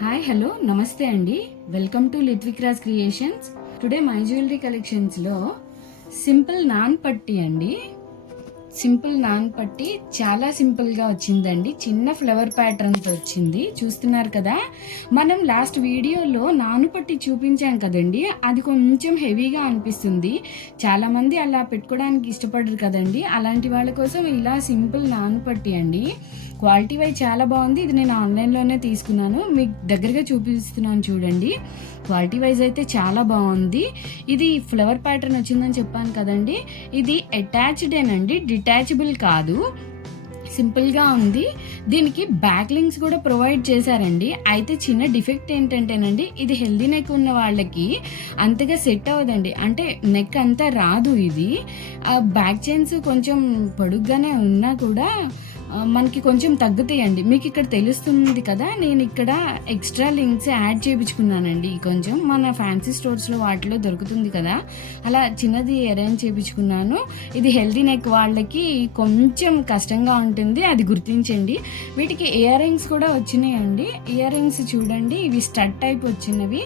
Hi hello నమస్తే అండి welcome to Lithvikra's creations today my jewellery కలెక్షన్స్లో సింపుల్ నాన్ పట్టి అండి సింపుల్ నాన్ పట్టి చాలా సింపుల్గా వచ్చిందండి చిన్న ఫ్లవర్ ప్యాటర్న్తో వచ్చింది. చూస్తున్నారు కదా? మనం లాస్ట్ వీడియోలో నాను పట్టి చూపించాం కదండి అది కొంచెం హెవీగా అనిపిస్తుంది. చాలామంది అలా పెట్టుకోవడానికి ఇష్టపడరు కదండి అలాంటి వాళ్ళ కోసం ఇలా సింపుల్ నాన్ పట్టి అండి క్వాలిటీ వైజ్ చాలా బాగుంది. ఇది నేను ఆన్లైన్లోనే తీసుకున్నాను. మీకు దగ్గరగా చూపిస్తున్నాను చూడండి. క్వాలిటీ వైజ్ అయితే చాలా బాగుంది. ఇది ఫ్లవర్ ప్యాటర్న్ వచ్చిందని చెప్పాను కదండి. ఇది అటాచ్డేనండి డిటాచబుల్ కాదు. సింపుల్గా ఉంది. దీనికి బ్యాక్ లింక్స్ కూడా ప్రొవైడ్ చేశారండి. అయితే చిన్న డిఫెక్ట్ ఏంటంటేనండి ఇది హెల్దీ నెక్ ఉన్న వాళ్ళకి అంతగా సెట్ అవ్వదండి. అంటే నెక్ అంతా రాదు ఇది. ఆ బ్యాక్ చైన్స్ కొంచెం పొడుగ్గానే ఉన్నా కూడా మనకి కొంచెం తగ్గుతాయండి. మీకు ఇక్కడ తెలుస్తుంది కదా నేను ఇక్కడ ఎక్స్ట్రా లింక్స్ యాడ్ చేయించుకున్నానండి కొంచెం మన ఫ్యాన్సీ స్టోర్స్లో వాటిలో దొరుకుతుంది కదా అలా చిన్నది అరేంజ్ చేయించుకున్నాను ఇది హెల్దీ నెక్ వాళ్ళకి కొంచెం కష్టంగా ఉంటుంది అది గుర్తించండి. వీటికి ఇయర్ రింగ్స్ కూడా వచ్చినాయండి. ఇయర్ రింగ్స్ చూడండి ఇవి స్టడ్ టైప్ వచ్చినవి.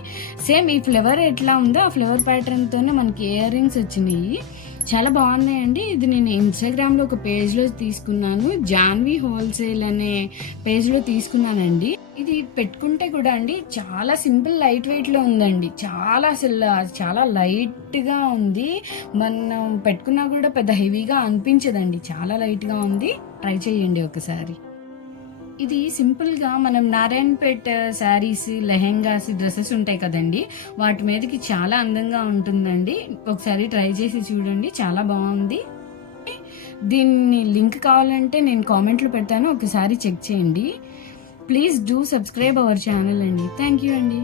సేమ్ ఈ ఫ్లవర్ ఎట్లా ఉందో ఆ ఫ్లవర్ ప్యాటర్న్తోనే మనకి ఇయర్ రింగ్స్ వచ్చినాయి. చాలా బాగున్నాయండి. ఇది నేను ఇన్స్టాగ్రామ్లో ఒక పేజ్లో తీసుకున్నాను. జాన్వి హోల్సేల్ అనే పేజ్లో తీసుకున్నానండి. ఇది పెట్టుకుంటే కూడా అండి చాలా సింపుల్ లైట్ వెయిట్లో ఉందండి. చాలా అసలు చాలా లైట్గా ఉంది. మనం పెట్టుకున్నా కూడా పెద్ద హెవీగా అనిపించదండి. చాలా లైట్గా ఉంది. ట్రై చేయండి ఒకసారి. ఇది సింపుల్గా మనం నారాయణపేట్ శారీస్ లెహెంగాస్ డ్రెస్సెస్ ఉంటాయి కదండి. వాటి మీదకి చాలా అందంగా ఉంటుందండి. ఒకసారి ట్రై చేసి చూడండి. చాలా బాగుంది. దీన్ని లింక్ కావాలంటే నేను కామెంట్లో పెడతాను. ఒకసారి చెక్ చేయండి. Please do subscribe our channel అండి. థ్యాంక్ యూ అండి.